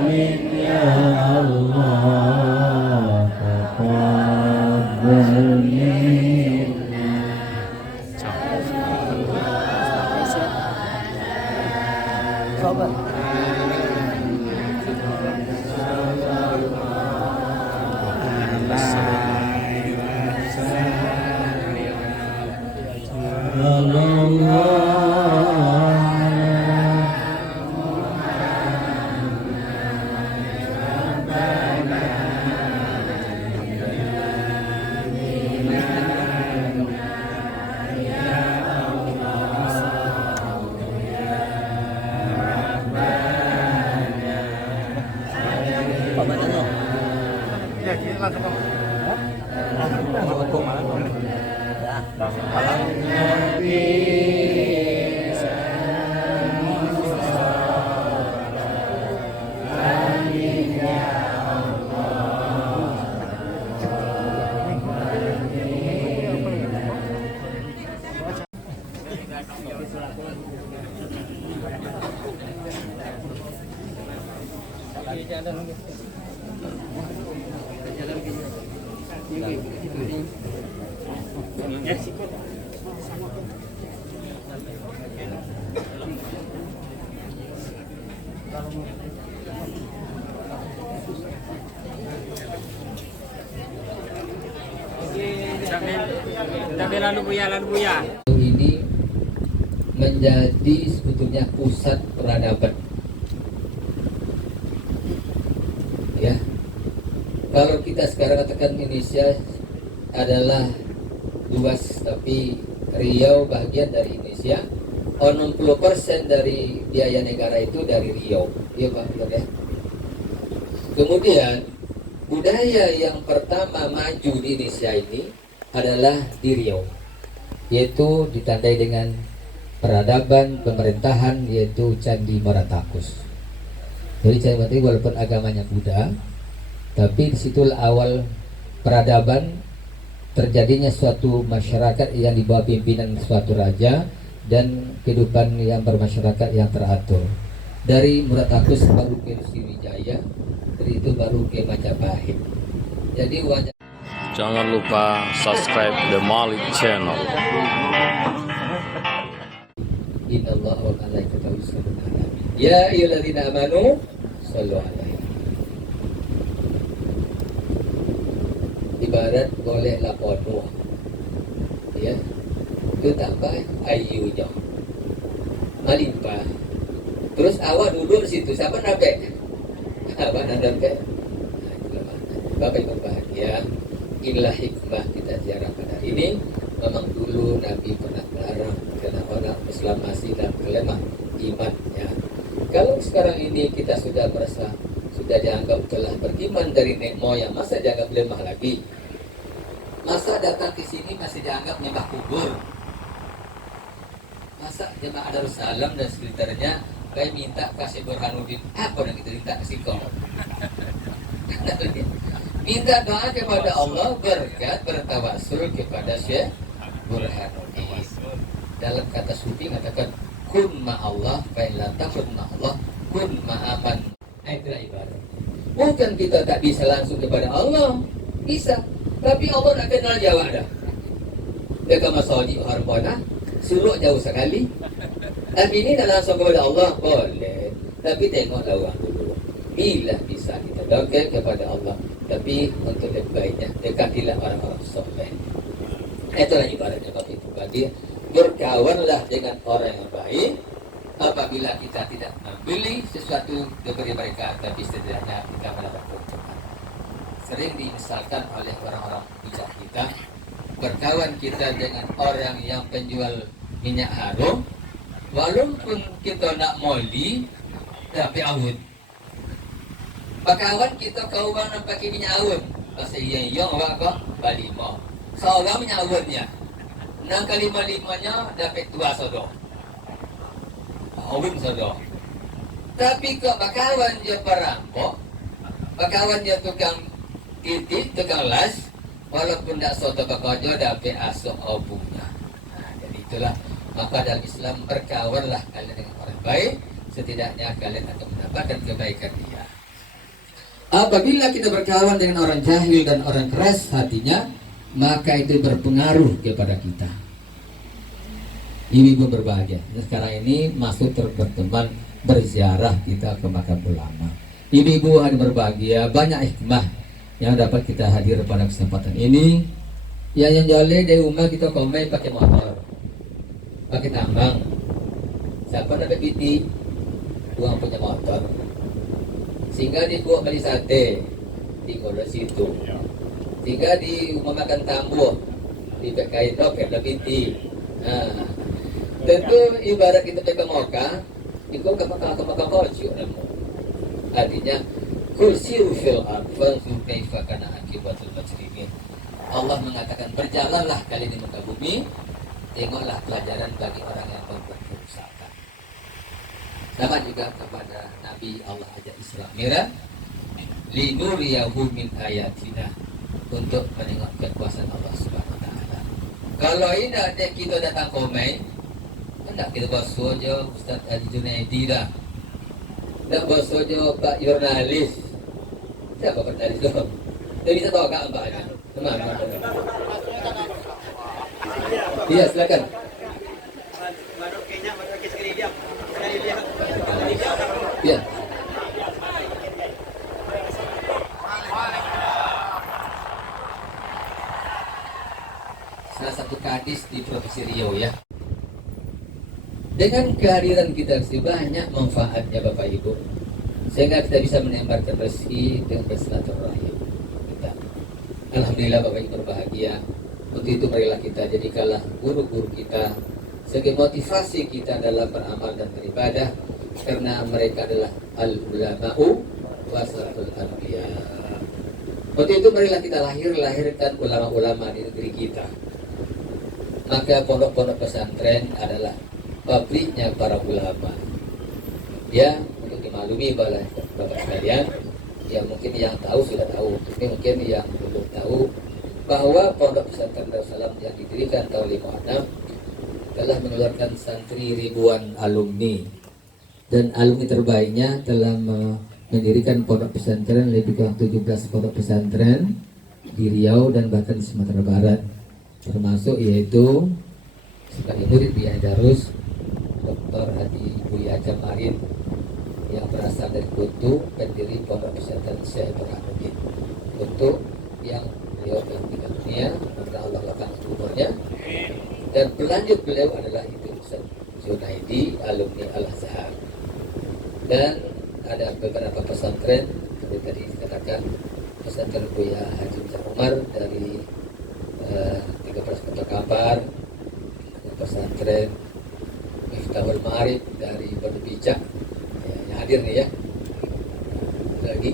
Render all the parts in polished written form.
amin ya Allah taqabbal minna. Sabar. Ya, kita langsung ke Ini menjadi sebetulnya pusat peradaban. Ya, kalau kita sekarang katakan Indonesia adalah luas, tapi Riau bagian dari Indonesia. 60% dari biaya negara itu dari Riau. Iya Pak, betul ya. Kemudian budaya yang pertama maju di Indonesia ini adalah di Riau, yaitu ditandai dengan peradaban pemerintahan, yaitu Candi Muaratakus. Jadi Candi Muaratakus walaupun agamanya Buddha, tapi disitulah awal peradaban, terjadinya suatu masyarakat yang di bawah pimpinan suatu raja dan kehidupan yang bermasyarakat yang teratur. Dari Muaratakus baru ke Sriwijaya, dari itu baru ke Majapahit. Jadi wajah. Jangan lupa subscribe The Malik Channel. Innallaha wa malaikatahu yusholluna 'alan nabi. Ya ayyuhalladzina amanu shallu 'alaihi. Ibarat golek lapono. Ya. Itu tambah ayunya. Malimpah. Terus awak duduk di situ, siapa nabe? Abang nabe. Bapak Ibu bahagia. Inilah hikmah kita ziarah pada hari ini. Memang dulu Nabi pernah melarang karena orang Islam masih dalam kelemah imannya. Kalau sekarang ini kita sudah merasa sudah dianggap telah beriman dari nenek moyang, masa dianggap lemah lagi? Masa datang ke sini masih dianggap nyembah kubur? Masa jemaah Darussalam dan sekitarnya kayak minta kasih Burhanuddin apa yang kita minta kasih kau? Minta doa kepada Allah, berkat bertawasul kepada Syekh Burhanuddin. Dalam kata sufi mengatakan kun ma'allah fa illa takun ma'allah kun ma'aman. Itulah ibadah. Bukan kita tak bisa langsung kepada Allah, bisa, tapi Allah nak kenal jawab dah. Dekat masjid Harbona, suluk jauh sekali. Tapi ini dah langsung kepada Allah boleh, tapi tengok lawan dulu. Bila bisa kita dekat kepada Allah, tapi untuk lebih baiknya dekatilah orang-orang soleh. Itulah ibaratnya Bapak Ibu bagi berkawanlah dengan orang yang baik. Apabila kita tidak membeli sesuatu diberi mereka, tapi setidaknya kita mendapat keuntungan. Sering dimisalkan oleh orang-orang bijak kita, berkawan kita dengan orang yang penjual minyak harum, walaupun kita nak moli, tapi awet. Pakawan kita kawan nak pakai minyak awet, pasal yang awak kok balima. Seorang minyak awetnya, 6 kali 5-5-nya dapat 2 sodok. Awet sodok. Tapi kok pakawan dia perampok, pakawan dia tukang titik, tukang las, walaupun tak soto bekerja dapat asok obungnya. Nah, jadi itulah maka dalam Islam berkawanlah kalian dengan orang baik, setidaknya kalian akan mendapatkan kebaikan dia. Apabila kita berkawan dengan orang jahil dan orang keras hatinya, maka itu berpengaruh kepada kita. Ibu-ibu berbahagia. Sekarang ini masuk berteman berziarah kita ke makam ulama. Ibu-ibu yang berbahagia, banyak hikmah yang dapat kita hadir pada kesempatan ini. Yang jauh dari rumah kita komen pakai motor, pakai tambang. Siapa dapat biti? Tuang punya motor. Sehingga dibuat beli sate, tinggal di situ. Sehingga di rumah makan tambuh, di kain doket lebih biti. Nah, tentu ibarat kita pegang moka, itu ke kursi namu. Artinya kursi fil ard fanzur kaifa kana akibatul mujrimin. Allah mengatakan berjalanlah kalian di muka bumi, tengoklah pelajaran bagi orang yang berbuat kerusakan. Sama juga kepada Nabi Allah ajak Isra Mi'raj, linuriyahu min ayatina, untuk menengok kekuasaan Allah Subhanahu wa taala. Kalau ini ada kita datang komen, hendak kita basuh aja Ustaz Haji Junaidi dah. Nak basuh aja Pak jurnalis. Siapa jurnalis tu? Dia bisa tahu agak mbaknya. Teman. Iya, silakan. Ya. Salah satu kadis di Provinsi Riau ya. Dengan kehadiran kita banyak manfaatnya Bapak Ibu, sehingga kita bisa menebarkan rezeki dengan bersilaturahim kita. Alhamdulillah Bapak Ibu berbahagia. Untuk itu marilah kita jadikanlah guru-guru kita sebagai motivasi kita dalam beramal dan beribadah, karena mereka adalah al-ulama'u wasratul anbiya. Untuk itu marilah kita lahirkan ulama-ulama di negeri kita. Maka pondok-pondok pesantren adalah pabriknya para ulama. Ya, untuk dimaklumi oleh Bapak sekalian, ya mungkin yang tahu sudah tahu, tapi mungkin yang belum tahu bahwa Pondok Pesantren Darussalam yang didirikan tahun 56 telah mengeluarkan santri ribuan alumni, dan alumni terbaiknya telah mendirikan pondok pesantren lebih kurang 17 pondok pesantren di Riau dan bahkan di Sumatera Barat, termasuk yaitu sebagai murid di Darus Dr. Haji Buya Jamarin yang berasal dari Kutu, pendiri pondok pesantren Syekh Burhanuddin Kutu, yang beliau telah meninggal dunia, semoga Allah lapangkan umurnya. Dan pelanjut beliau adalah itu Ustaz Junaidi, alumni Al-Azhar. Dan ada beberapa pesantren seperti tadi dikatakan pesantren Buya Haji Musa Umar dari 13 Kota Kampar, pesantren Miftahul Ma'arif dari Batu Bicak ya, yang hadir nih ya. Lagi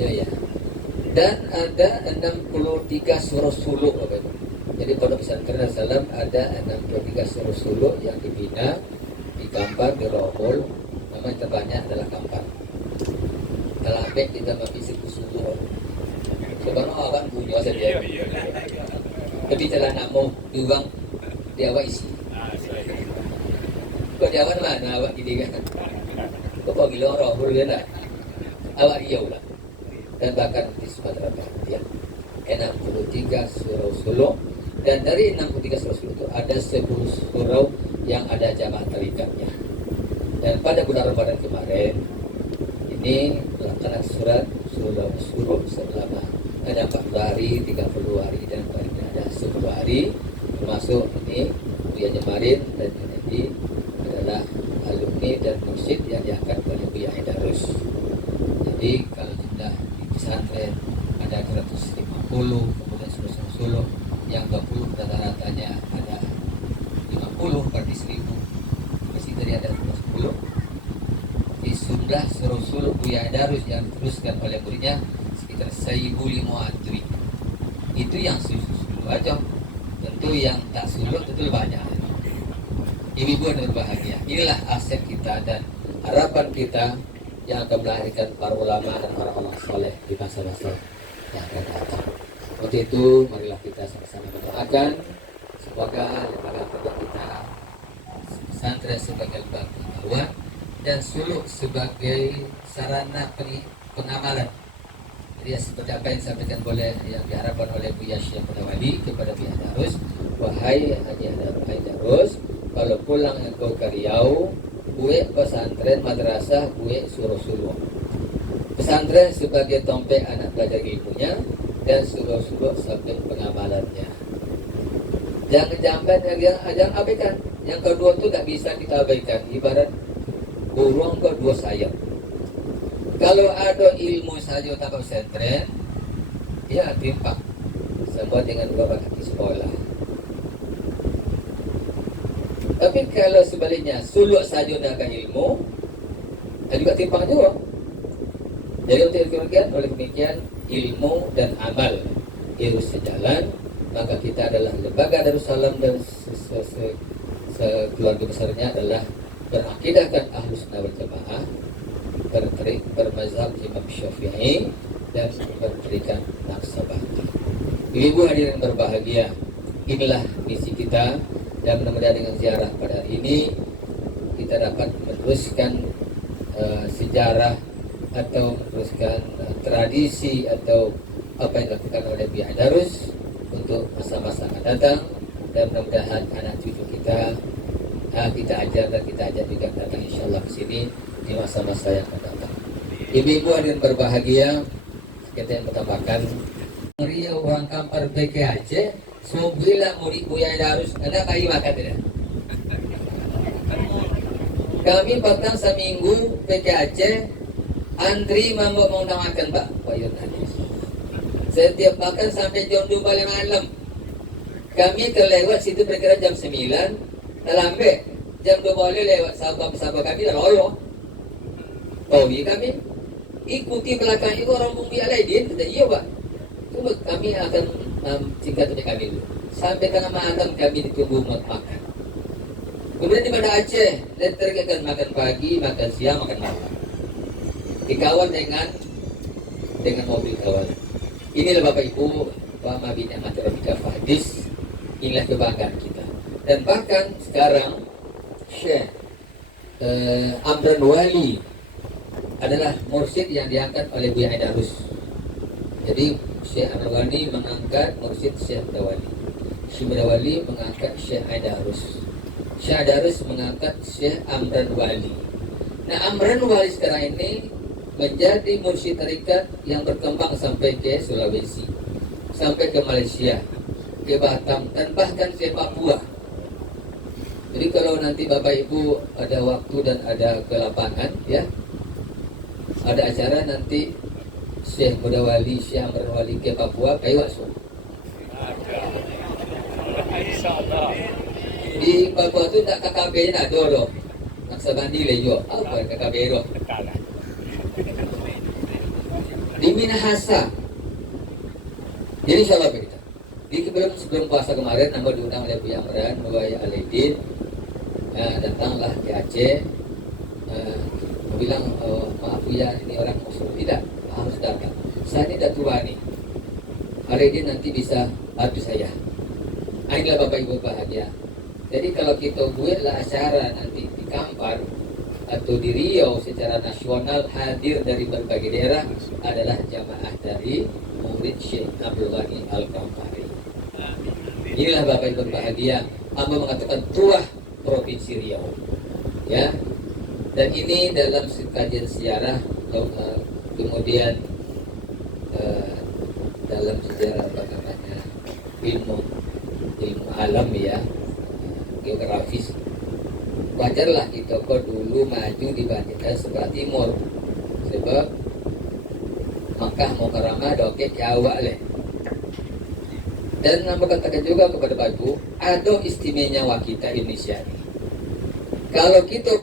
ya. Dan ada 63 surah suluk. Jadi pada pesantren Darussalam ada 63 surah suluk yang dibina di Kampar, di Rohol. Nama yang terbanyak adalah Kampar. Kalau ambek kita mampir situ suluk. Sebenarnya orang punya saja. Tapi jalan namu diuang di awak isi. Kau di awak mana awak gini kan? Kau bagi lorong boleh tak? Awak Riau lah. Dan bahkan di Sumatera Barat ya, 63 surau suluk, dan dari 63 surau suluk itu ada 10 surau yang ada jamaah tarikatnya. Dan pada bulan Ramadan kemarin ini melaksanakan surau suluk selama ada 40 hari, 30 hari, dan paling ada 10 hari, termasuk ini Buya Jamarin dan ini adalah alumni dan mursyid yang diangkat oleh Buya Darus. Jadi kalau jumlah pesantren ada 150, kemudian suluk yang 20 rata-ratanya ada 50 per 1000, masih tadi ada 10. Di jumlah suluk Buya Darus yang diteruskan oleh muridnya sekitar 1.500. Itu yang suluk aja. Tentu yang tak suluk tentu banyak. Ibu-ibu yang berbahagia, inilah aset kita dan harapan kita yang akan melahirkan para ulama dan orang-orang soleh di masa-masa yang akan datang. Untuk itu, marilah kita sama-sama mendoakan semoga lembaga pondok kita pesantren sebagai lembaga bawah dan suluk sebagai sarana pengamalan. Jadi seperti apa yang disampaikan oleh yang diharapkan oleh Buya Syekh Mudawali kepada pihak Darus, wahai Haji Darus, kalau pulang engkau ke Riau, gue pesantren madrasah gue suruh suluk. Pesantren sebagai tompek anak belajar ilmunya dan suluk sampai pengamalannya. Jangan jamban yang abaikan. Yang kedua itu tak bisa kita abaikan. Ibarat burung kedua sayap. Kalau ada ilmu saja tanpa pesantren, ya timpang. Semua dengan beberapa kaki sekolah. Tapi kalau sebaliknya suluk saja dengan ilmu, juga timpang juga. Jadi untuk demikian, oleh demikian ilmu dan amal harus sejalan. Maka kita adalah lembaga Darussalam dan sekeluarga besarnya adalah berakidahkan Ahlus Sunnah wal Jamaah, bermazhab Imam Syafi'i dan berterikat Naqsabandi. Ibu hadirin berbahagia, inilah misi kita, dan mudah-mudahan dengan ziarah pada hari ini kita dapat meneruskan sejarah atau meneruskan tradisi atau apa yang dilakukan oleh pihak Darus untuk masa-masa akan datang, dan mudah-mudahan anak cucu kita ajar dan kita ajak juga datang insyaallah ke sini di masa-masa yang akan datang. Ibu-ibu hadirin berbahagia, kita yang bertambahkan Riau orang Kampar PK Aceh, sebila murid Buya Darus ada bayi makan tidak? Kami petang seminggu PK Aceh antri mau makan Pak Wayun Hadis. Setiap makan sampai jam 2 malam. Kami terlewat situ berkira jam 9, terlambat jam 2 lewat sahabat-sahabat kami dah loyo. Tahu kami ikuti belakang itu orang Bumi Alaidin, kata iya Pak. Tunggu kami akan singkat kami dulu. Sampai tengah malam kami ditunggu makan. Kemudian di mana Aceh, letter akan makan pagi, makan siang, makan malam. Dikawal dengan mobil kawal. Inilah Bapak Ibu, Pak Mabin Ahmad Rafiqah Hadis, inilah kebanggaan kita. Dan bahkan sekarang Syekh Amran Wali adalah mursyid yang diangkat oleh Buya Darus. Jadi Syekh Amran Wali mengangkat mursyid Syekh Mudawali. Syekh Mudawali mengangkat Syekh Darus. Syekh Darus mengangkat Syekh Amran Wali. Nah, Amran Wali sekarang ini menjadi mursyid tarikat yang berkembang sampai ke Sulawesi, sampai ke Malaysia, ke Batam, dan bahkan ke Papua. Jadi kalau nanti Bapak Ibu ada waktu dan ada ke lapangan, ya, ada acara nanti Syekh Mudawali, Syekh Amran Wali ke Papua, kayu waksu. Di Papua itu tak KKB-nya ada doh. Naqsabandi lejo, apa KKB doh? Di Minahasa. Jadi insyaallah kita. Di sebelum puasa kemarin nama diundang oleh Buya Amran, Buya Alaidin. Datanglah di Aceh. Bilang maaf Buya, ini orang Muslim tidak harus datang. Saya ini dah tua nih. Alaidin nanti bisa bantu saya. Inilah Bapak Ibu bahagia. Jadi kalau kita buatlah acara nanti di Kampar atau di Riau secara nasional, hadir dari berbagai daerah adalah jamaah dari murid Syekh Abdul Ghani Al-Kampari. Inilah Bapak Ibu berbahagia, Amba mengatakan tuah Provinsi Riau, ya. Dan ini dalam kajian sejarah, kemudian dalam sejarah bagaimana ilmu alam, ya, geografis. Wajarlah kita kok dulu maju dibandingkan sebelah timur, sebab Makkah Mukarramah doket Jawa leh. Dan nama katakan juga kepada Bapak Ibu, ada istimewanya kita Indonesia ini. Kalau kita